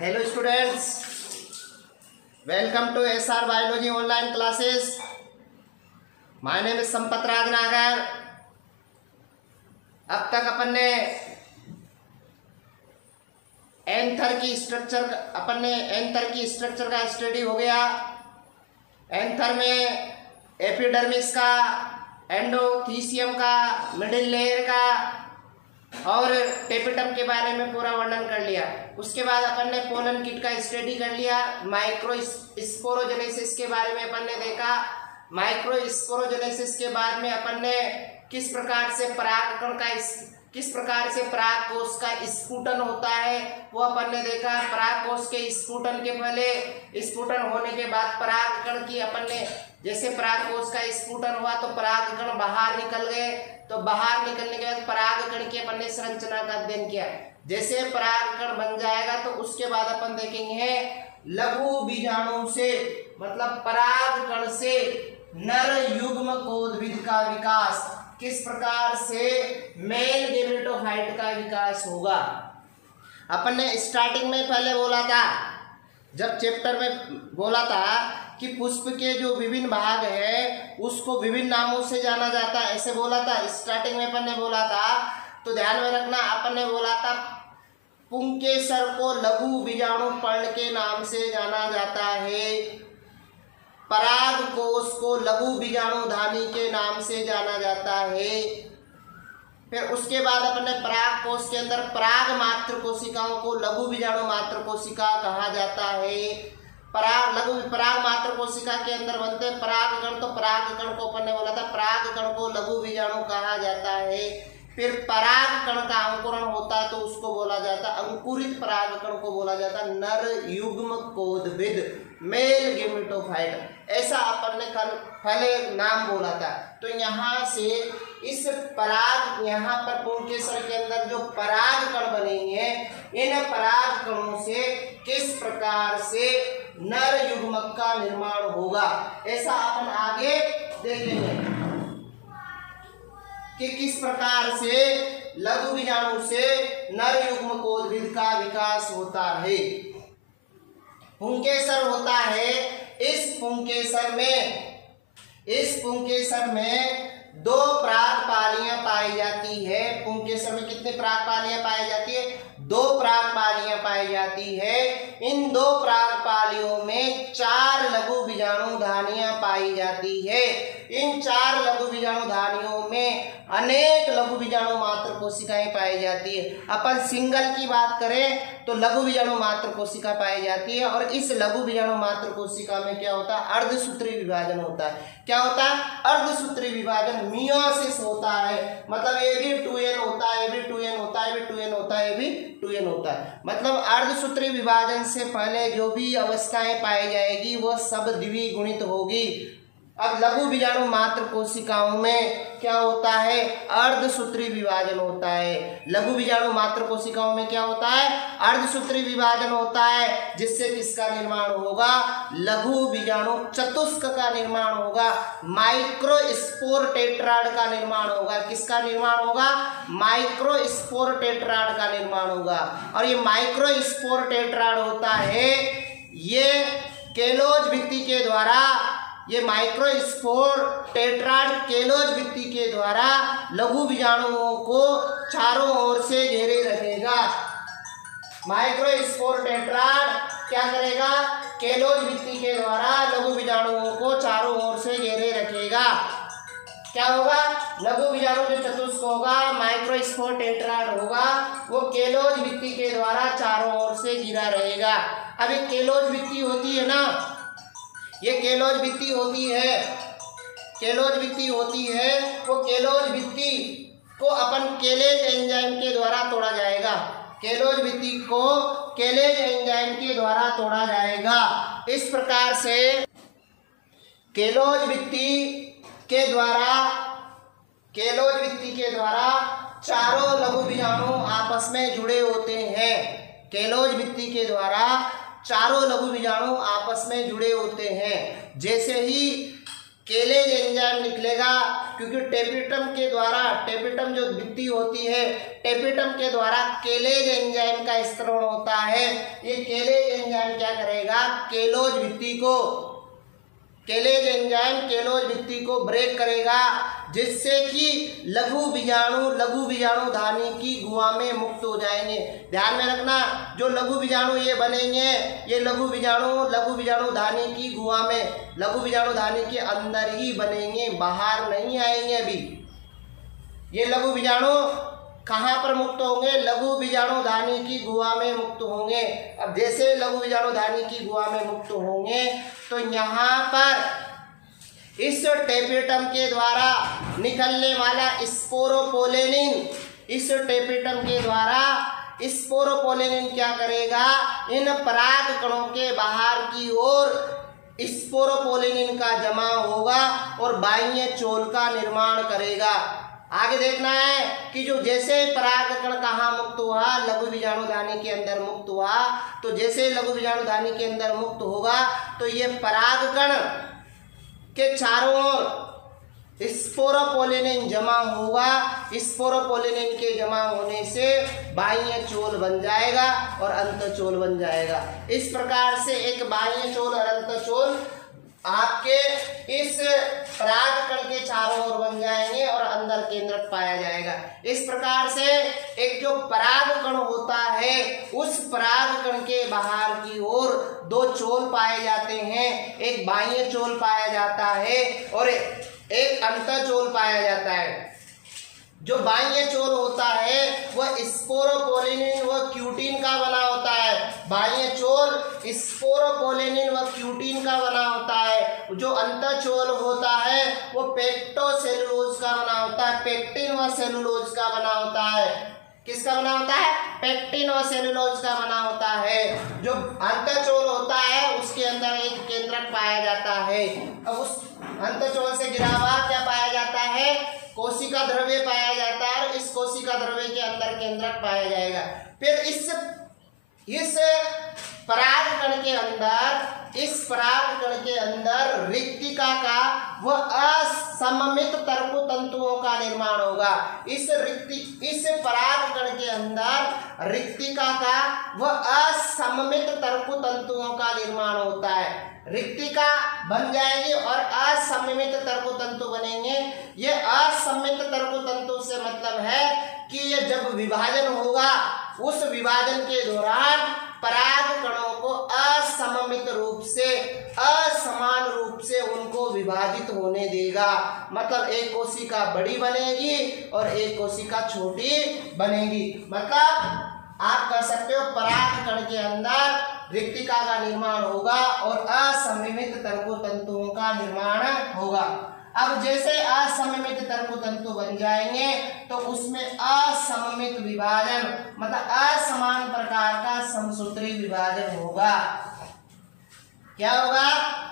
Hello students, welcome to SR Biology online classes. My name is Sampat राज नागर। अब तक अपन ने एंथर की स्ट्रक्चर का स्टडी हो गया। एंथर में एपिडर्मिस का, एंडोथीसियम का, मिडिल लेयर का और टेपिटम के बारे में पूरा वर्णन कर लिया। उसके बाद अपन ने पोलन किट का स्टडी कर लिया। माइक्रो स्पोरोजेनेसिस के बारे में अपन ने देखा। माइक्रो स्पोरोजेनेसिस के बाद में अपन ने किस प्रकार से परागकोश का स्फुटन होता है वो अपन ने देखा। परागकोश के स्फुटन के पहले, स्फुटन होने के बाद परागकण की अपन ने, जैसे परागकोश का स्फुटन हुआ तो परागकण बाहर निकल गए, तो बाहर निकलने के बाद परागकण की अपन ने संरचना का अध्ययन किया। जैसे परागकण बन जाएगा तो उसके बाद अपन देखेंगे लघु बीजाणु से, मतलब परागकण से नर युग्मकोद्भिद का विकास, किस प्रकार से मेल गेमेटोफाइट का विकास होगा। अपन ने स्टार्टिंग में पहले बोला था, जब चैप्टर में बोला था कि पुष्प के जो विभिन्न भाग है उसको विभिन्न नामों से जाना जाता है, ऐसे बोला था। स्टार्टिंग में अपन ने बोला था, तो ध्यान में रखना, अपन ने बोला था पुंकेसर को लघु बीजाणु पर्ण के नाम से जाना जाता है, परागकोश को लघु बीजाणु धानी के नाम से जाना जाता है। फिर उसके बाद अपन ने परागकोश के अंदर पराग मात्र कोशिकाओं को लघु बीजाणु मात्र कोशिका कहा जाता है। पराग मात्र कोशिका के अंदर बनते हैं परागकण, तो परागकण को अपन ने बोला था परागकण को लघु बीजाणु कहा जाता है। फिर परागकण का अंकुरण होता है तो उसको बोला जाता, अंकुरित परागकण को बोला जाता नर युग्मकोद्भिद, मेल गेमेटोफाइट। ऐसा अपन ने कल पहले नाम बोला था। तो यहाँ से इस पराग, यहाँ पर पुंकेसर के अंदर जो परागकण बनेंगे, इन परागकणों से किस प्रकार से नर युग्मक का निर्माण होगा, ऐसा अपन आगे देखेंगे कि किस प्रकार से लघु बीजाणु से नर युग्मकोद्भिद का विकास होता है। पुंकेसर होता है। इस पुंकेसर में दो परागपालियां पाई जाती है। पुंकेसर में कितने परागपालियां पाई जाती है? दो परागपालियां पाई जाती है। इन दो परागपालियों में 4 लघु बीजाणु धानियां पाई जाती है। इन 4 लघु बीजाणु धानियों में अनेक लघु बीजाणु मात्र कोशिकाएं पाई जाती है। अपन सिंगल की बात करें तो लघु बीजाणु मात्र कोशिका पाई जाती है, और इस लघु बीजाणु मात्र कोशिका में क्या होता है? अर्धसूत्री विभाजन होता है। क्या होता है? अर्धसूत्री विभाजन, मियोसिस होता है। मतलब ये भी 2n होता है, ये भी 2n होता है, ये भी 2n होता है, ये भी 2n होता है। मतलब अर्धसूत्री विभाजन से पहले जो भी अवस्थाएं पाई जाएगी वो सब द्विगुणित होगी। अब लघु बीजाणु मात्र कोशिकाओं में क्या होता है? अर्धसूत्री विभाजन होता है। लघु बीजाणु मात्र कोशिकाओं में क्या होता है? अर्धसूत्री विभाजन होता है, जिससे किसका निर्माण होगा? लघु बीजाणु चतुष्क का निर्माण होगा, माइक्रोस्पोर टेट्राड का निर्माण होगा। किसका निर्माण होगा? माइक्रोस्पोर टेट्राड का निर्माण होगा। और ये माइक्रोस्पोर टेट्राड होता है, ये केलोज भित्ति के द्वारा, ये माइक्रोस्पोर टेट्राड केलोज भित्ति के द्वारा लघु बीजाणुओं को चारों ओर से घेरे रखेगा। माइक्रोस्पोर टेट्राड क्या करेगा? केलोज भित्ति के द्वारा लघु बीजाणुओं को चारों ओर से घेरे रखेगा। क्या होगा? लघु बीजाणु जो चतुष्क होगा, माइक्रोस्पोर टेट्राड होगा, वो केलोज भित्ति के द्वारा चारों ओर से घिरा रहेगा। अब ये केलोज भित्ति होती है ना, ये केलोज भित्ति होती है, वो केलोज भित्ति को अपन केलेज एंजाइम के द्वारा तोड़ा जाएगा। केलोज भित्ति को केलेज एंजाइम के द्वारा तोड़ा जाएगा। इस प्रकार से केलोज भित्ति के द्वारा चारों लघु बीजाणु आपस में जुड़े होते हैं। केलोज भित्ति के द्वारा चारों लघु बीजाणु आपस में जुड़े होते हैं। जैसे ही केलेज एंजाइम निकलेगा, क्योंकि टेपिटम के द्वारा, टेपिटम जो भित्ति होती है, टेपिटम के द्वारा केलेज एंजाइम का स्त्रवण होता है। ये केलेज एंजाइम क्या करेगा, केलोज भित्ति को, केलेज एंजाइम केलोज भित्ति को ब्रेक करेगा, जिससे कि लघु बीजाणु धानी की गुहा में मुक्त हो जाएंगे। ध्यान में रखना, जो लघु बीजाणु ये बनेंगे, ये लघु बीजाणु धानी की गुहा में, लघु बीजाणु धानी के अंदर ही बनेंगे, बाहर नहीं आएंगे। अभी ये लघु बीजाणु कहाँ पर मुक्त होंगे, लघु बीजाणु धानी की गुहा में मुक्त होंगे। अब जैसे लघु बीजाणु धानी की गुहा में मुक्त होंगे तो यहाँ पर इस टेपिटम के द्वारा निकलने वाला स्पोरोपोलेनिन, इस टेपिटम के द्वारा स्पोरोपोलेनिन क्या करेगा, इन पराग कणों के बाहर की ओर स्पोरोपोलेनिन का जमा होगा और बाह्य चोल का निर्माण करेगा। आगे देखना है कि जो जैसे परागकण कहाँ मुक्त हुआ, लघु बीजाणु धानी के अंदर मुक्त हुआ, तो जैसे लघु बीजाणु धानी के अंदर मुक्त होगा तो ये परागकण के चारों ओर स्पोरोपोलेनिन जमा होगा। स्पोरोपोलेनिन के जमा होने से बाह्य चोल बन जाएगा और अंतःचोल बन जाएगा। इस प्रकार से एक बाह्य चोल और अंतःचोल आपके इस परागकण के चारों ओर बन जाएंगे और अंदर केंद्रक पाया जाएगा। इस प्रकार से एक जो परागकण होता है, उस परागकण के बाहर की ओर दो चोल पाए जाते हैं, एक बाह्य चोल पाया जाता है और एक अंतःचोल पाया जाता है। जो बाह्य चोल होता है वह स्पोरोपोलेनिन व क्यूटिन का बना होता है, बाह्य चोल स्पोरोपोलेनिन व क्यूटिन का बना होता है। जो अंतःचोल होता है वो पेक्टोसेलुलोज का बना होता है, पेक्टिन व सेलुलोज का बना होता है। किसका बना होता है, पेक्टिन और सेलुलोज का बना होता है। जो अंतःचोल होता है उसके अंदर एक केंद्रक पाया जाता है। अब उस अंतःचोल से गिरा हुआ क्या पाया जाता है, कोशिका द्रव्य पाया जाता है और इस कोशिका द्रव्य के अंदर केंद्रक पाया जाएगा। फिर इस परागकण के अंदर, इस परागकण के अंदर रिक्तिका का वह असममित तर्कु तंतुओं का निर्माण होगा। इस परागकण के अंदर रिक्तिका का वह असममित तर्कु तंतुओं का निर्माण होता है। रिक्तिका बन जाएगी और असममित तर्कु तंतु बनेंगे। ये असममित तर्कु तंतु से मतलब है कि ये जब विभाजन होगा, उस विभाजन के दौरान परागकणों को असममित रूप से, असमान रूप से उनको विभाजित होने देगा। मतलब एक कोशिका बड़ी बनेगी और एक कोशिका छोटी बनेगी। मतलब आप कह सकते हो परागकण के अंदर रिक्तिका का निर्माण होगा और असममित तर्कु तंतुओं का निर्माण होगा। अब जैसे असममित तर्कु तंतु बन जाएंगे तो उसमें असममित विभाजन, मतलब असमान प्रकार का समसूत्री विभाजन होगा। क्या होगा,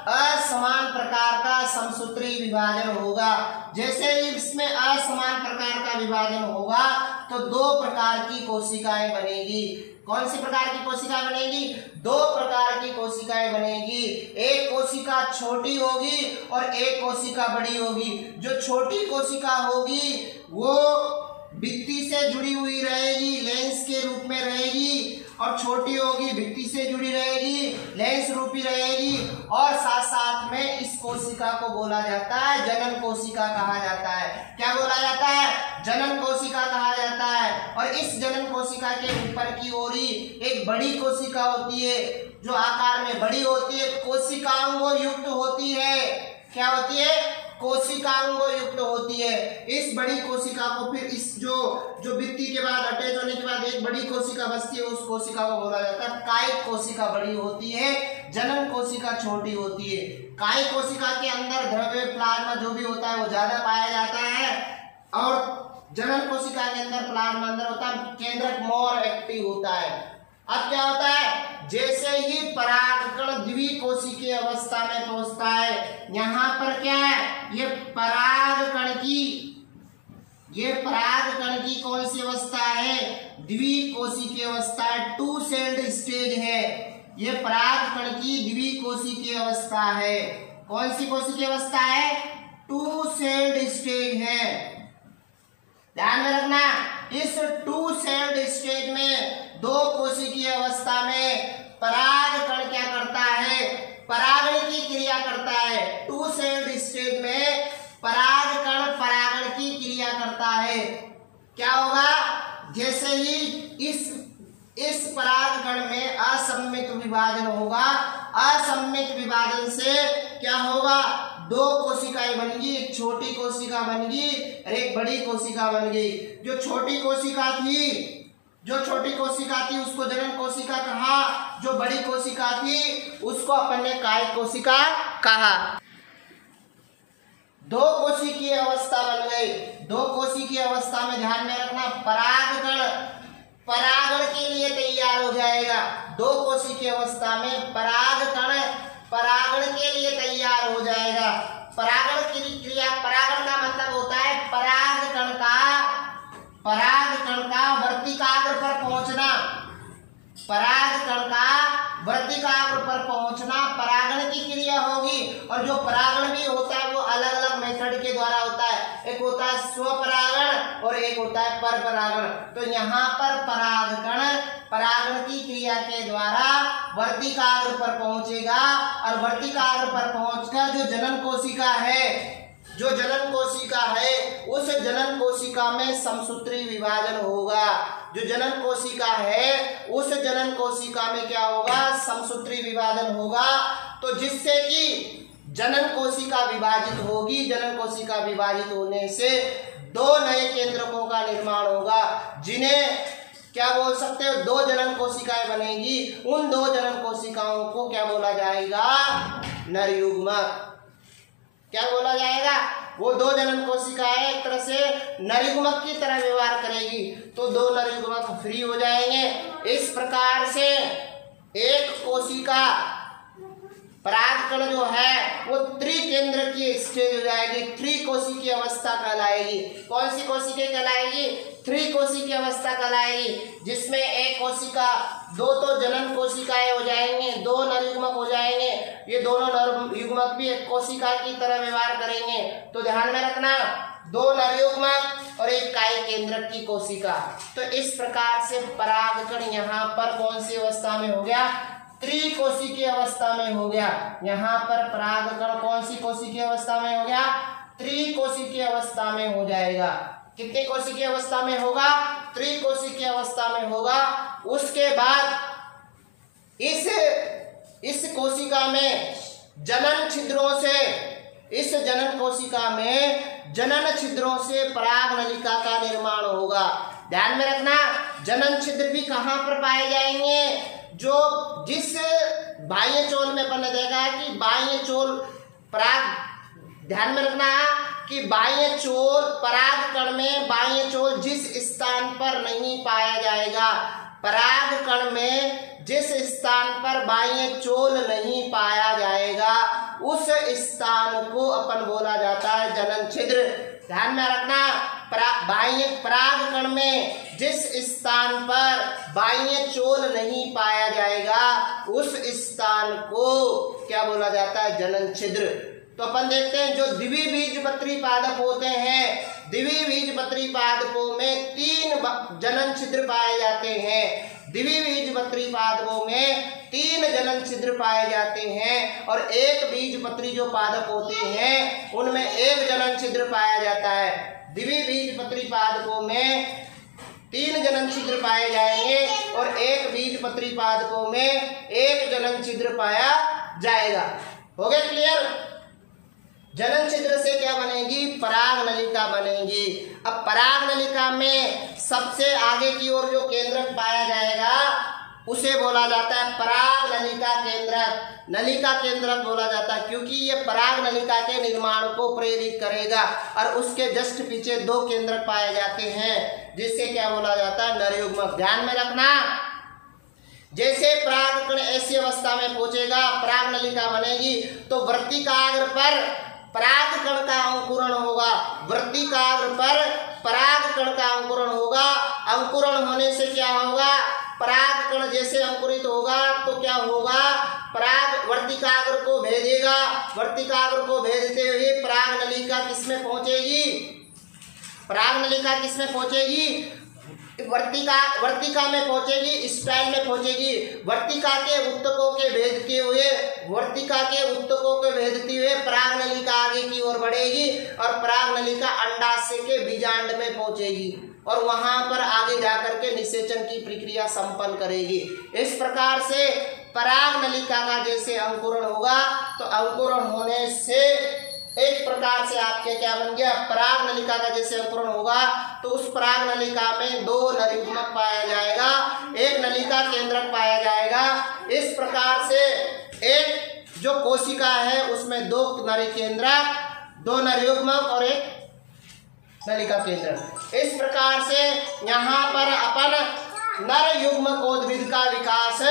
असमान प्रकार का समसूत्री विभाजन होगा। जैसे इसमें असमान प्रकार का विभाजन होगा तो दो प्रकार की कोशिकाएं बनेगी। कौन सी प्रकार की कोशिका बनेगी, दो प्रकार की कोशिकाएं बनेगी। एक कोशिका छोटी होगी और एक कोशिका बड़ी होगी। जो छोटी कोशिका होगी वो भित्ति से जुड़ी हुई रहेगी, लेंस के रूप में रहेगी, और छोटी होगी भित्ति से जुड़ी रहेगी, लेंस रूपी रहेगी। और साथ साथ में इस कोशिका को बोला जाता है जनन कोशिका कहा जाता है। क्या बोला जाता है, जनन कोशिका कहा जाता है। और इस जनन कोशिका के ऊपर की ओर ही एक बड़ी कोशिका होती है, जो आकार में बड़ी होती है, कोशिकांगों युक्त होती है। क्या होती है, कोशिकांगों युक्त होती है। इस बड़ी कोशिका को फिर इस जो भित्ति के बाद अटैच होने के बाद एक बड़ी कोशिका बचती है, उस कोशिका को बोला जाता है कायिक कोशिका बड़ी होती है, जनन कोशिका छोटी होती है। कायिक कोशिका के अंदर द्रव्य प्लाज्मा जो भी होता है वो ज्यादा पाया जाता है, और जनन कोशिका के अंदर प्लाज्मा अंदर होता है, केंद्रक मोर एक्टिव होता है। अब क्या होता है, जैसे ही परागकण द्विकोशिकीय अवस्था में पहुंचता है, यहाँ पर क्या है, ये परागकण की कौन सी अवस्था है, द्विकोशिकीय अवस्था है, टू सेल्ड स्टेज है। ये परागकण की द्विकोशिकीय अवस्था है। कौन सी कोशिकीय अवस्था है? टू सेल्ड स्टेज है। ध्यान में रखना, इस टू सेल्ड स्टेज में दो कोशिकीय अवस्था में परागकण क्या करता है? परागण की क्रिया करता है। टू सेल्ड स्टेज में परागकण परागण की क्रिया करता है। क्या होगा? जैसे ही इस परागकण में असममित विभाजन होगा, असममित विभाजन से क्या होगा? दो कोशिकाएं बनेगी, एक छोटी कोशिका बनेगी और एक बड़ी कोशिका बन गई। जो छोटी कोशिका थी उसको जनन कोशिका कहा, जो बड़ी कोशिका थी उसको अपन ने कायिक कोशिका कहा। दो कोशिकीय अवस्था बन गई। दो कोशिकीय अवस्था में ध्यान में रखना, परागण के लिए तैयार हो जाएगा। दो कोशिकीय अवस्था में परागकण परागण के लिए तैयार हो जाएगा। परागण की क्रिया, परागण का मतलब होता है परागकण का वर्तिकाग्र पर पहुंचना। परागकण का वर्तिकाग्र पर पहुंचना परागण की क्रिया होगी। और जो परागण भी होता है वो अलग अलग मेथड के द्वारा होता है। एक होता है स्वपरागण और एक होता है परपरागण। तो यहाँ पर परागकण परागण की क्रिया के द्वारा वर्तिकाग्र पर पहुंचेगा और वर्तिकाग्र पर पहुंचकर जो जनन कोशिका है उस जनन कोशिका में समसूत्री विभाजन होगा। जो जनन कोशिका है उस जनन कोशिका में क्या होगा? समसूत्री विभाजन होगा। तो जिससे कि जनन कोशिका विभाजित होगी। जनन कोशिका विभाजित होने से दो नए केंद्रकों का निर्माण होगा, जिन्हें क्या बोल सकते हो? दो जनन कोशिकाएं बनेगी। उन दो जनन कोशिकाओं को क्या बोला जाएगा? नरयुग्मक। क्या बोला जाएगा? वो दो जनन कोशिकाएं एक तरह से नरयुग्मक की तरह व्यवहार करेगी, तो दो नरयुग्मक फ्री हो जाएंगे। इस प्रकार से एक कोशिका परागकण जो है वो त्रिकेंद्र की स्टेज हो जाएगी, त्रिकोशिकीय अवस्था कहलाएगी। कौन सी कोशिका कहलाएगी? त्रिकोशिकीय अवस्था कहलाएगी, जिसमें एक कोशिका, दो तो जनन कोशिकाएं हो जाएंगे, दो नरयुग्मक हो जाएंगे। ये दोनों नरयुग्मक भी एक कोशिका की तरह व्यवहार करेंगे। तो ध्यान में रखना, दो नरयुग्मक और एक कायिक केंद्रक की कोशिका। तो इस प्रकार से परागकण यहाँ पर कौन सी अवस्था में हो गया? त्रिकोशिकीय अवस्था में हो गया। यहाँ पर परागकण कौन सी कोशिकीय अवस्था में हो गया? त्रिकोशिकीय अवस्था में हो जाएगा। कितने कोशिकीय अवस्था में होगा? त्रिकोशिकीय अवस्था में होगा। उसके बाद इस कोशिका में जनन छिद्रों से, इस जनन कोशिका में जनन छिद्रों से पराग नलिका का निर्माण होगा। ध्यान में रखना, जनन छिद्र भी कहाँ पर पाए जाएंगे? जिस बाह्य चोल में अपन ने देखा है कि बाह्य चोल पराग, ध्यान में रखना कि बाह्य चोल परागकण में बाह्य चोल जिस स्थान पर नहीं पाया जाएगा, परागकण में जिस स्थान पर बाह्य चोल नहीं पाया जाएगा उस स्थान को अपन बोला जाता है जनन छिद्र। ध्यान में रखना, बाह्य परागकण में जिस स्थान पर बाह्य चोल नहीं पाया जाएगा उस स्थान को क्या बोला जाता है? जनन छिद्र। तो अपन देखते हैं जो द्विबीजपत्री पादप होते हैं, द्विबीजपत्री पादपों में 3 जनन छिद्र पाए जाते हैं। द्विबीजपत्री पादपों में 3 जनन छिद्र पाए जाते हैं और एक बीजपत्री जो पादप होते हैं उनमें 1 जनन छिद्र पाया जाता है। द्विबीजपत्री पादपों में 3 जनन छिद्र पाए जाएंगे और एक बीजपत्री पादपों में 1 जनन छिद्र पाया जाएगा। हो गया क्लियर? जनन छिद्र से क्या बनेगी? पराग नलिका बनेगी। अब पराग नलिका में सबसे आगे की ओर जो केंद्रक पाया जाएगा उसे बोला जाता है पराग नलिका केंद्रक। नलिका केंद्रक बोला जाता है क्योंकि ये पराग नलिका के निर्माण को प्रेरित करेगा और उसके जस्ट पीछे 2 केंद्रक पाए जाते हैं जिससे क्या बोला जाता है? नरयुग्मक। ध्यान में रखना, जैसे परागकण ऐसी अवस्था में पहुंचेगा, पराग नलिका बनेगी तो वर्तिकाग्र पर परागकण का अंकुरण होगा। वर्तिकाग्र पर परागकण का अंकुरण होगा। अंकुरण होने से क्या होगा? परागकण जैसे अंकुरित होगा तो क्या होगा? पराग वर्तिकाग्र को भेजेगा भेजेगा, वर्तिकाग्र को भेजते हुए पराग नलिका किसमें पहुंचेगी, पराग नलिका किसमें पहुंचेगी, वर्तिका में पहुंचेगी, स्टाइल में पहुंचेगी। वर्तिका के उत्तकों के भेजते हुए पराग नलिका आगे की ओर बढ़ेगी और पराग नलिका अंडाशय के बीजांड में पहुंचेगी और वहां पर आगे जाकर के निषेचन की प्रक्रिया संपन्न करेगी। इस प्रकार से पराग नलिका का जैसे अंकुरण होगा तो अंकुरण होने से एक प्रकार से आपके क्या बन गया, पराग नलिका का जैसे अंकुरण होगा तो उस पराग नलिका में दो नरयुग्मक पाया जाएगा, एक नलिका केंद्रक पाया जाएगा। इस प्रकार से एक जो कोशिका है उसमें दो नरकेंद्रक, दो नरयुग्मक और एक नलिका केंद्रक। इस प्रकार से यहाँ पर अपन नरयुग्मकोद्भिद का विकास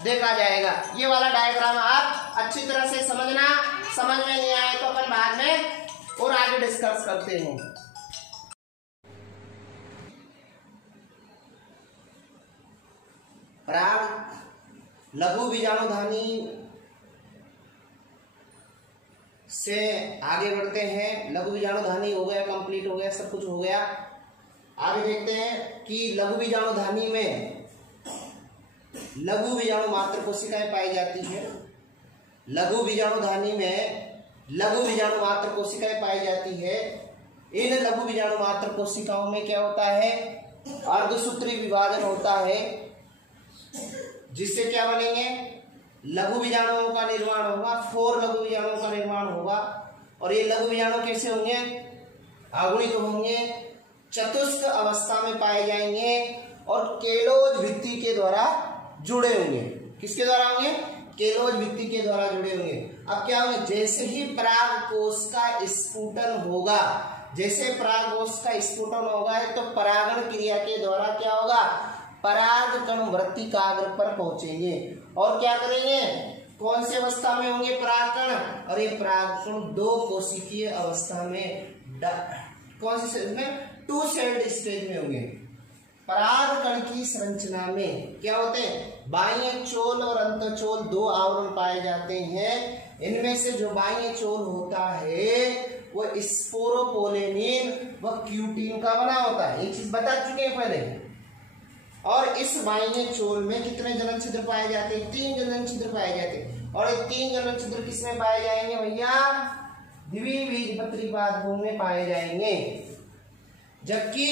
देखा जाएगा। ये वाला डायग्राम आप अच्छी तरह से समझना, समझ में नहीं आए तो अपन बाद में और आगे डिस्कस करते हैं। पराग लघु बीजाणुधानी से आगे बढ़ते हैं। लघु बीजाणुधानी हो गया, कंप्लीट हो गया, सब कुछ हो गया। आगे देखते हैं कि लघु बीजाणुधानी में लघु बीजाणु मात्र कोशिकाएं पाई जाती है। लघु बीजाणुधानी में लघु बीजाणु मात्र कोशिकाएं पाई जाती है। इन लघु बीजाणु मात्र कोशिकाओं में क्या होता है, अर्धसूत्री विभाजन होता है, जिससे क्या बनेंगे, लघु बीजाणुओं का निर्माण होगा, 4 लघु बीजाणुओं का निर्माण होगा। और ये लघु बीजाणु कैसे होंगे, आगुणिक होंगे, चतुष्क अवस्था में पाए जाएंगे और केलोज भित्ति के द्वारा जुड़े होंगे। किसके द्वारा होंगे, केलोज भित्ति के द्वारा जुड़े होंगे। अब क्या होगा, जैसे ही पराग कोश का स्फुटन होगा, जैसे पराग कोश का स्फुटन होगा तो परागण क्रिया के द्वारा क्या होगा, पराग कण वर्तिकाग्र पर पहुंचेंगे और क्या करेंगे, कौन सी अवस्था में होंगे पराग कण, और ये पराग कण 2 कोशिकीय अवस्था में, कौन सी स्टेज में, 2 सेल्ड स्टेज में होंगे। पराग कण की संरचना में क्या होते हैं, बाह्य चोल और अंतचोल 2 आवरण पाए जाते हैं। इनमें से जो बाह्य चोल होता है वो स्पोरोपोलेनिन व क्यूटीन का बना होता है, एक चीज बता चुके हैं पहले। और इस बाह्य चोल में कितने जनन छिद्र पाए जाते हैं, 3 जनन छिद्र पाए जाते हैं। और ये 3 जनन छिद्र किसमें पाए जाएंगे भैया, द्विबीजपत्री पादपों में पाए जाएंगे। जबकि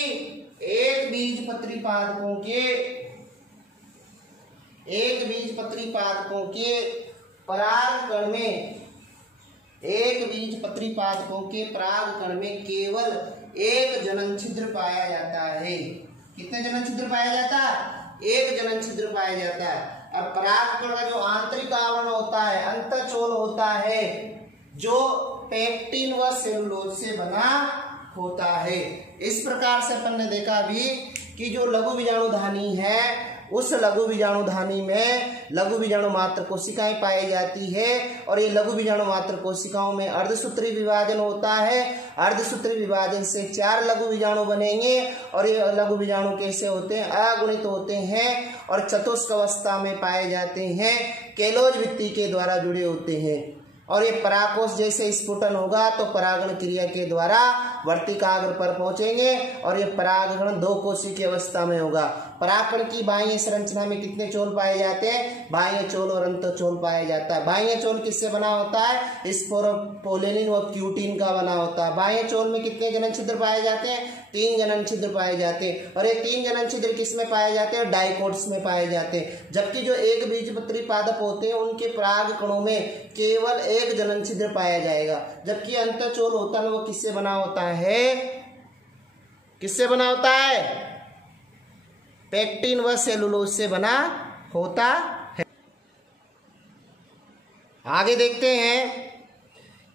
एक बीजपत्री पादपों के पराग कण में, एक बीजपत्री पादपों के पराग कण में केवल 1 जनन छिद्र पाया जाता है। कितने जनन छिद्र पाया जाता है, 1 जनन छिद्र पाया जाता है। अब पराग कण का जो आंतरिक आवरण होता है, अंतःचोल होता है, जो पेक्टिन व सेलुलोज से बना होता है। इस प्रकार से अपन ने देखा भी कि जो लघु बीजाणुधानी है उस लघु बीजाणुधानी में लघु बीजाणु मात्र कोशिकाएं पाई जाती है और ये लघु बीजाणु मात्र कोशिकाओं में अर्धसूत्री विभाजन होता है। अर्धसूत्री विभाजन से 4 लघु बीजाणु बनेंगे और ये लघु बीजाणु कैसे होते हैं, अगुणित होते हैं और चतुष्क अवस्था में पाए जाते हैं, केलोज भित्ति के द्वारा जुड़े होते हैं। और ये परागकोश जैसे स्फुटन होगा तो परागण क्रिया के द्वारा वर्तिकाग्र पर पहुंचेंगे और ये परागण 2 कोशिकीय की अवस्था में होगा। परागकण की बाह्य संरचना में कितने चोल पाए जाते हैं, बाह्य चोल और अंतःचोल पाया जाता है। बाह्य चोल किससे बना होता है, स्पोरोपोलेनिन व क्यूटीन का बना होता है। बाह्य चोल में कितने जनन छिद्र पाए जाते हैं, 3 जनन छिद्र पाए जाते हैं। और ये 3 जनन छिद्र किसमें पाए जाते हैं, डाइकोट्स में पाए जाते हैं। जबकि जो एक बीजपत्री पादप होते हैं उनके पराग कणों में केवल 1 जनन छिद्र पाया जाएगा। जबकि अंतःचोल होता है वो किससे बना होता है, किससे बना होता है, पेक्टिन व सेलुलोज से बना होता है। आगे देखते हैं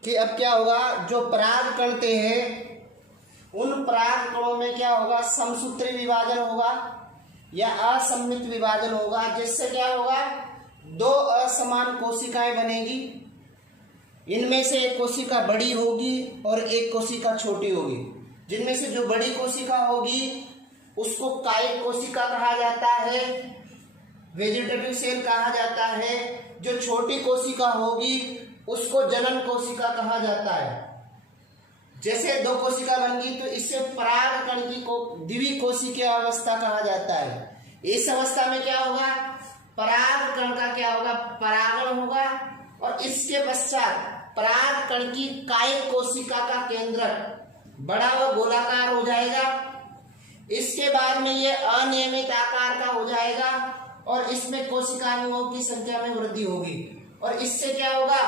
कि अब क्या होगा, जो पराग कण हैं उन पराग कणों में क्या होगा, समसूत्री विभाजन होगा या असममित विभाजन होगा, जिससे क्या होगा, 2 असमान कोशिकाएं बनेगी। इनमें से एक कोशिका बड़ी होगी और एक कोशिका छोटी होगी। जिनमें से जो बड़ी कोशिका होगी उसको कायिक कोशिका कहा जाता है, वेजिटेटिव सेल कहा जाता है। जो छोटी कोशिका होगी उसको जनन कोशिका कहा जाता है। जैसे दो कोशिका बन गई तो इससे पराग कण की द्वितीय कोशिकीय अवस्था कहा जाता है। इस अवस्था में क्या होगा, पराग कण का क्या होगा, परागण होगा, और इसके पश्चात पराग कण की कायिक कोशिका का केंद्रक बड़ा व गोलाकार हो जाएगा। इसके बाद में ये अनियमित आकार का हो जाएगा और इसमें कोशिकाओं की संख्या में वृद्धि होगी, और इससे क्या होगा,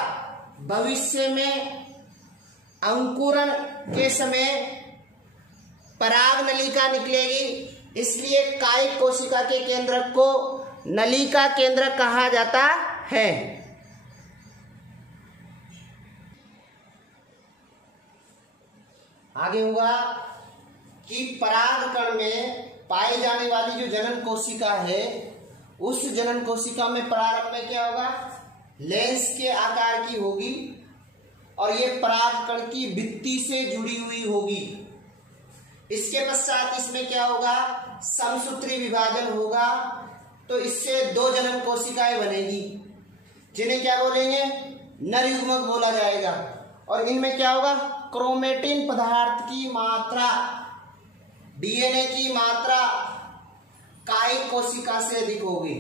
भविष्य में अंकुरण के समय पराग नलिका निकलेगी। इसलिए कायिक कोशिका के केंद्रक को नलिका केंद्रक कहा जाता है। आगे होगा कि पराग कण में पाई जाने वाली जो जनन कोशिका है, उस जनन कोशिका में प्रारंभ में क्या होगा, लेंस के आकार की होगी और ये पराग कण की भित्ति से जुड़ी हुई होगी। इसके पश्चात इसमें क्या होगा, समसूत्री विभाजन होगा, तो इससे दो जनन कोशिकाएं बनेगी जिन्हें क्या बोलेंगे, नर युग्मक बोला जाएगा। और इनमें क्या होगा, क्रोमेटिन पदार्थ की मात्रा, डीएनए की मात्रा कायिक कोशिका से अधिक होगी,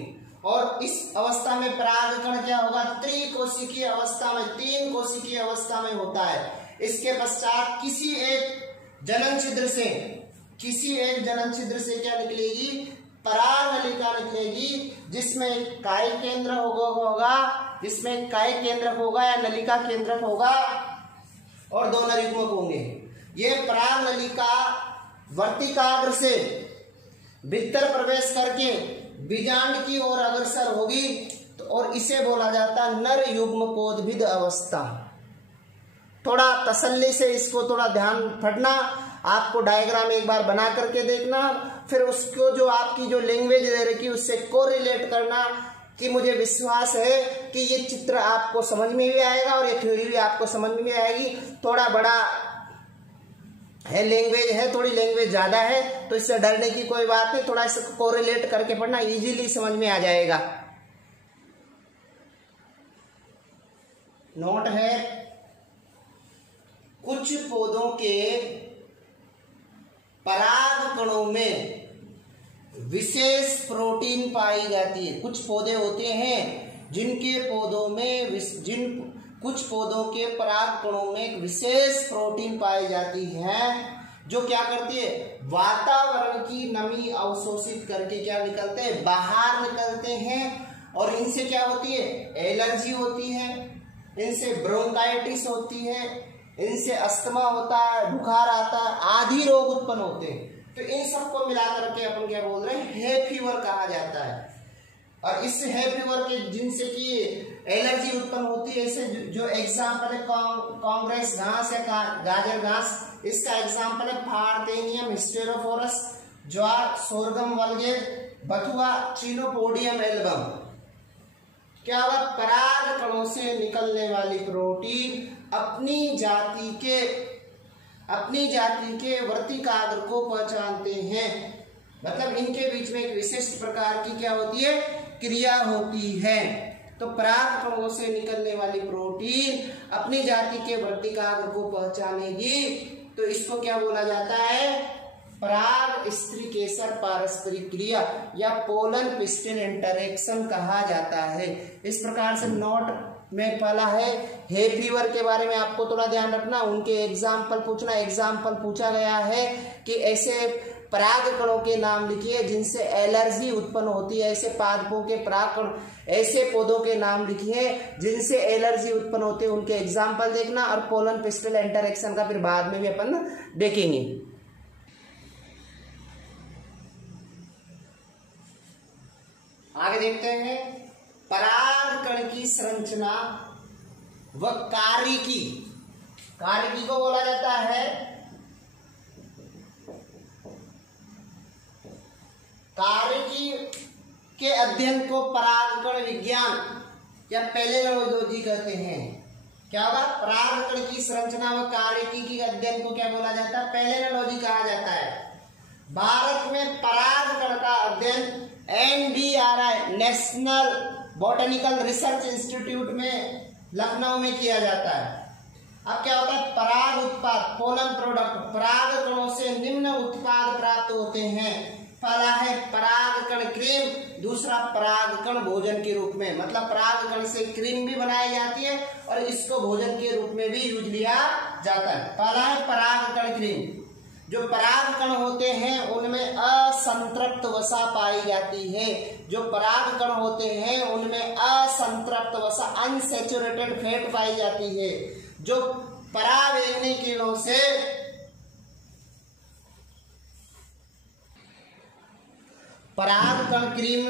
और इस अवस्था में परागकण क्या होगा, त्रिकोशिकीय अवस्था में, 3 कोशिकीय अवस्था में होता है। इसके पश्चात किसी एक जनन छिद्र से क्या निकलेगी, पराग नलिका निकलेगी, जिसमें कायिक केंद्र होगा, जिसमें कायिक केंद्रक होगा या नलिका केंद्रक होगा, और 2 नर युग्मक होंगे। ये पराग नलिका वर्तिकाग्र से भीतर प्रवेश करके बीजांड की ओर अग्रसर होगी, तो और इसे बोला जाता है नर युग्मकोद्भिद अवस्था। थोड़ा तसल्ली से इसको थोड़ा ध्यान फटना, आपको डायग्राम एक बार बना करके देखना, फिर उसको जो आपकी जो लैंग्वेज दे रखी उससे कोरिलेट करना, कि मुझे विश्वास है कि ये चित्र आपको समझ में भी आएगा और ये थ्योरी भी आपको समझ में भी आएगी। थोड़ा बड़ा है, लैंग्वेज है, थोड़ी लैंग्वेज ज्यादा है, तो इससे डरने की कोई बात नहीं, थोड़ा इसको कोरिलेट करके पढ़ना, इजीली समझ में आ जाएगा। नोट है, कुछ पौधों के पराग कणों में विशेष प्रोटीन पाई जाती है। कुछ पौधे होते हैं जिनके पौधों में कुछ पौधों के पराग कणों में विशेष प्रोटीन पाई जाती है, जो क्या करती है, वातावरण की नमी अवशोषित करके क्या निकलते हैं, बाहर निकलते हैं, और इनसे क्या होती है, एलर्जी होती है, इनसे ब्रोंकाइटिस होती है, इनसे अस्थमा होता है, बुखार आता है, आदि रोग उत्पन्न होते हैं। तो इन सबको मिलाकर के अपन क्या बोल रहे हैं, है फीवर कहा जाता है। और इस है फीवर के जिनसे कि एलर्जी उत्पन्न होती है, ऐसे जो एग्जाम्पल है कांग्रेस घास या गाजर घास, इसका एग्जाम्पल है पार्थेनियम हिस्टेरोफोरस, ज्वार, सोरगम वल्गेर, बथुआ, चिनोपोडियम एल्बम। क्या होगा, पराग कणों से निकलने वाली प्रोटीन अपनी जाति के वर्तिकाग्र को पहचानते हैं, मतलब इनके बीच में एक विशिष्ट प्रकार की क्या होती है, क्रिया होती है। तो पराग कणों से निकलने वाली प्रोटीन अपनी जाति के वर्तिकाग्र को पहचानेगी, तो इसको क्या बोला जाता है, पराग स्त्रीकेसर पारस्परिक क्रिया या पोलन पिस्टन इंटरेक्शन कहा जाता है। इस प्रकार से नोट में पहला है फीवर के बारे में आपको थोड़ा ध्यान रखना, उनके एग्जाम्पल पूछना। एग्जाम्पल पूछा गया है कि ऐसे पराग कणों के नाम लिखिए जिनसे एलर्जी उत्पन्न होती है, ऐसे पादपों के पराग कण, ऐसे पौधों के नाम लिखिए जिनसे एलर्जी उत्पन्न होती है, उनके एग्जाम्पल देखना। और पोलन पिस्टल इंटरेक्शन का फिर बाद में भी अपन देखेंगे। आगे देखते हैं पराग कण की संरचना व कार्यकी। कार्यकी को बोला जाता है, कार्यकी के अध्ययन को परागकण विज्ञान या पैलिनोलॉजी कहते हैं। क्या होगा, परागकण की संरचना व कार्यकी के अध्ययन को क्या बोला जाता है, पैलिनोलॉजी कहा जाता है। भारत में परागकण का अध्ययन NBRI national botanical research institute में लखनऊ में किया जाता है। अब क्या होता है, पराग उत्पाद पोलन प्रोडक्ट, पराग कणों से निम्न उत्पाद प्राप्त होते हैं। पहला है परागकण क्रीम, दूसरा परागकण भोजन के रूप में, मतलब परागकण से क्रीम भी बनाई जाती है और इसको भोजन के रूप में भी यूज लिया जाता है। पहला है परागकण क्रीम। जो परागकण होते हैं उनमें असंतृप्त वसा पाई जाती है। जो परागकण होते हैं उनमें असंतृप्त वसा अनसैचुरेटेड फैट पाई जाती है। जो पराबैंगनी किरणों से परागकण क्रीम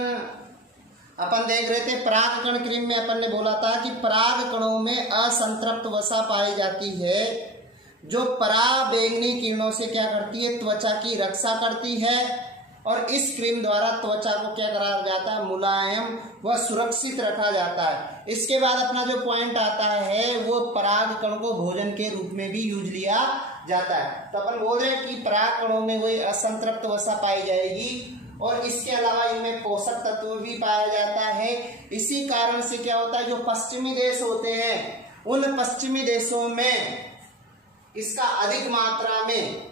अपन देख रहे थे, परागकण क्रीम में अपन ने बोला था कि परागकणों में असंतृप्त वसा पाई जाती है जो पराबैंगनी किरणों से क्या करती है, त्वचा की रक्षा करती है और इस क्रीम द्वारा त्वचा को क्या करा जाता है, मुलायम व सुरक्षित रखा जाता है। इसके बाद अपना जो पॉइंट आता है वो परागकण को भोजन के रूप में भी यूज लिया जाता है। तो अपन बोल रहे हैं कि परागकणों में वही असंतृप्त वसा पाई जाएगी और इसके अलावा इनमें पोषक तत्व भी पाया जाता है। इसी कारण से क्या होता है, जो पश्चिमी देश होते हैं उन पश्चिमी देशों में इसका अधिक मात्रा में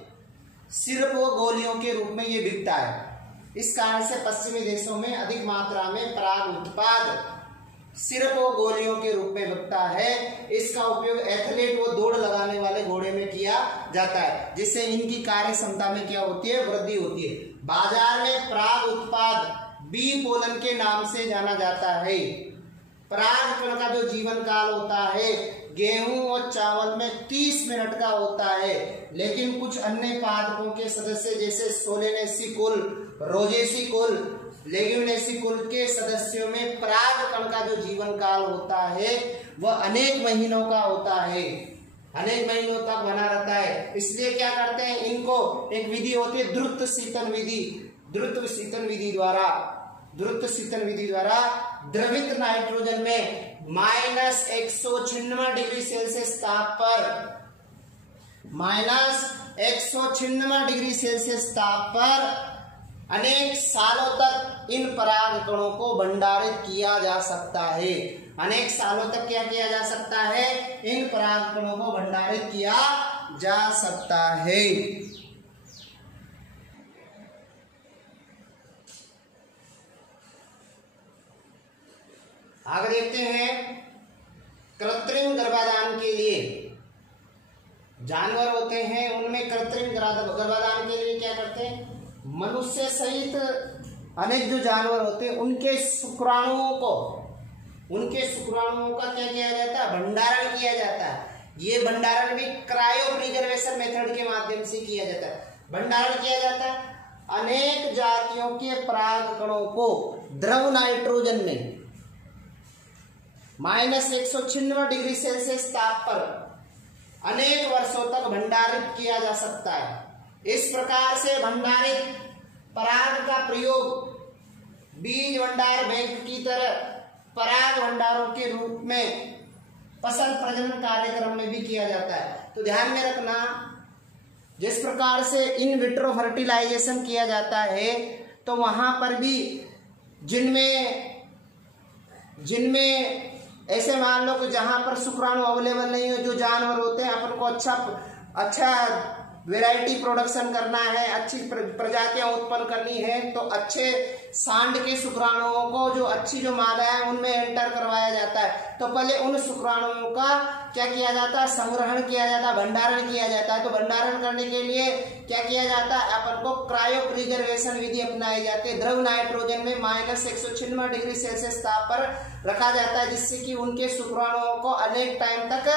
सिरप व गोलियों के रूप में ये बिकता है। इस कारण से पश्चिमी देशों में अधिक मात्रा में पराग उत्पाद सिरप व गोलियों के रूप में बिकता है। इसका उपयोग एथलीट व दौड़ लगाने वाले घोड़े में किया जाता है, जिससे इनकी कार्य क्षमता में क्या होती है, वृद्धि होती है। बाजार में पराग उत्पाद बी पोलन के नाम से जाना जाता है। परागकण का जो जीवन काल होता है गेहूं और चावल में 30 मिनट का होता है, लेकिन कुछ अन्य पादपों के सदस्य जैसे सोलेनेसी कुल, रोजेसी कुल, लेग्यूमिनेसी कुल के सदस्यों में परागकण का जो जीवन काल होता है वह अनेक महीनों का होता है, अनेक महीनों तक बना रहता है। इसलिए क्या करते हैं, इनको एक विधि होती है द्रुत शीतन विधि। द्रुत शीतन विधि द्वारा द्रवित नाइट्रोजन में -196 डिग्री सेल्सियस ताप पर -196 डिग्री सेल्सियस ताप पर अनेक सालों तक इन परागकणों को भंडारित किया जा सकता है। अनेक सालों तक क्या किया जा सकता है, इन परागकणों को भंडारित किया जा सकता है। आगे देखते हैं, कृत्रिम गर्भाधान के लिए जानवर होते हैं उनमें कृत्रिम गर्भाधान के लिए क्या करते हैं, मनुष्य सहित अनेक जो जानवर होते हैं उनके शुक्राणुओं का क्या किया जाता है, भंडारण किया जाता है। ये भंडारण भी क्रायो प्रिजर्वेशन मेथड के माध्यम से किया जाता है। भंडारण किया जाता है अनेक जातियों के परागकणों को द्रव नाइट्रोजन में -196 डिग्री सेल्सियस ताप पर अनेक वर्षों तक भंडारित किया जा सकता है। इस प्रकार से भंडारित पराग का प्रयोग बीज भंडार बैंक की तरह पराग भंडारों के रूप में फसल प्रजनन कार्यक्रम में भी किया जाता है। तो ध्यान में रखना, जिस प्रकार से इन विट्रो फर्टिलाइजेशन किया जाता है तो वहां पर भी जिनमें ऐसे मान लो कि जहां पर शुक्राणु अवेलेबल नहीं हो, जो जानवर होते हैं अपन को अच्छा वैरायटी प्रोडक्शन करना है, अच्छी प्रजातियां उत्पन्न करनी है, तो अच्छे सांड के शुक्राणुओं को जो अच्छी जो मादा है उनमें एंटर करवाया जाता है। तो पहले उन शुक्राणुओं का क्या किया जाता है, संग्रहण किया जाता है, भंडारण किया जाता है। तो भंडारण करने के लिए क्या किया जाता है, अपन को क्रायो प्रिजर्वेशन विधि अपनाई जाती है। द्रव नाइट्रोजन में -196 डिग्री सेल्सियस ताप पर रखा जाता है, जिससे कि उनके शुक्राणुओं को अनेक टाइम तक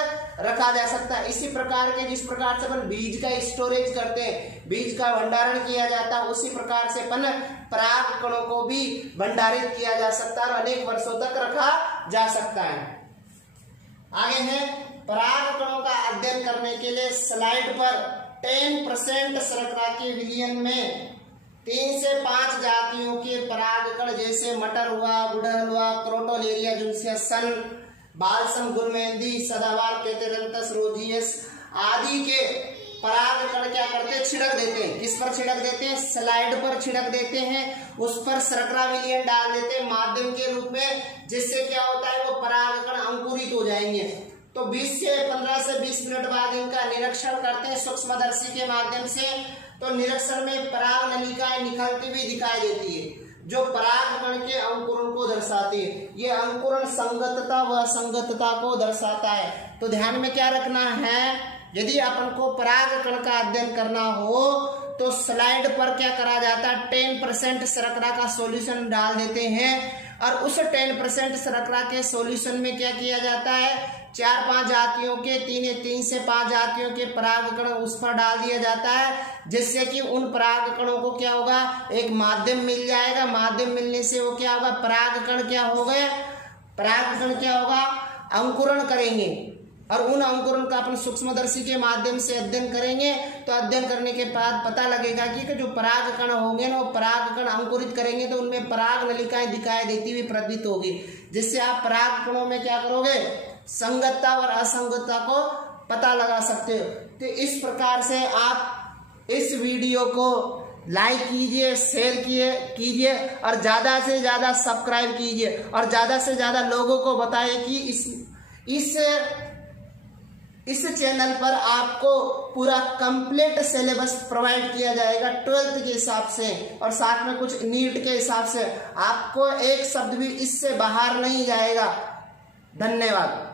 रखा जा सकता है। इसी प्रकार के जिस प्रकार से अपन बीज का स्टोरेज करते हैं, बीज का भंडारण किया जाता है, उसी प्रकार से अपन परागकणों को भी भंडारित किया जा सकता है और अनेक वर्षों तक रखा जा सकता है। आगे है परागकणों का अध्ययन करने के लिए स्लाइड पर 10% शर्करा के विलयन में 3 से 5 जातियों के परागकण जैसे मटर हुआ, गुड़हल हुआ, क्रोटोलेरिया जुन्सिया सन, बालसम गुलमेंदी, सदाबहार कैटेरंथस रोजियस आदि के परागकण क्या करते हैं, छिड़क देते हैं। किस पर छिड़क देते हैं, स्लाइड पर छिड़क देते हैं, उस पर शर्करा विलयन डाल देते हैं माध्यम के रूप में, जिससे क्या होता है वो परागकण अंकुरित हो जाएंगे। तो 15 से 20 मिनट बाद इनका निरीक्षण करते हैं सूक्ष्मदर्शी के माध्यम से। तो निरीक्षण में पराग नलिकाएं निकलती हुई दिखाई देती है, जो परागकण के अंकुरण को दर्शाती है। ये अंकुरण संगतता व असंगतता को दर्शाता है। तो ध्यान में क्या रखना है, यदि अपन को परागकण का अध्ययन करना हो तो स्लाइड पर क्या करा जाता है, 10% शर्करा का सॉल्यूशन डाल देते हैं और उस 10% शर्करा के सॉल्यूशन में क्या किया जाता है, 4-5 जातियों के 3 से 5 जातियों के परागकण उस पर डाल दिया जाता है, जिससे कि उन परागकणों को क्या होगा, एक माध्यम मिल जाएगा। माध्यम मिलने से वो क्या होगा, परागकण क्या हो गए, परागकण क्या होगा, अंकुरण करेंगे और उन अंकुरण का अपन सूक्ष्मदर्शी के माध्यम से अध्ययन करेंगे। तो अध्ययन करने के बाद पता लगेगा कि जो परागकण होंगे ना, वो परागकण अंकुरित करेंगे तो उनमें पराग नलिकाएं दिखाई देती हुई प्रतीत होगी, जिससे आप परागकणों में क्या करोगे, संगतता और असंगतता को पता लगा सकते हो। तो इस प्रकार से आप इस वीडियो को लाइक कीजिए, शेयर कीजिए और ज़्यादा से ज़्यादा सब्सक्राइब कीजिए और ज़्यादा से ज़्यादा लोगों को बताइए कि इस चैनल पर आपको पूरा कंप्लीट सिलेबस प्रोवाइड किया जाएगा 12th के हिसाब से, और साथ में कुछ नीट के हिसाब से। आपको एक शब्द भी इससे बाहर नहीं जाएगा। धन्यवाद।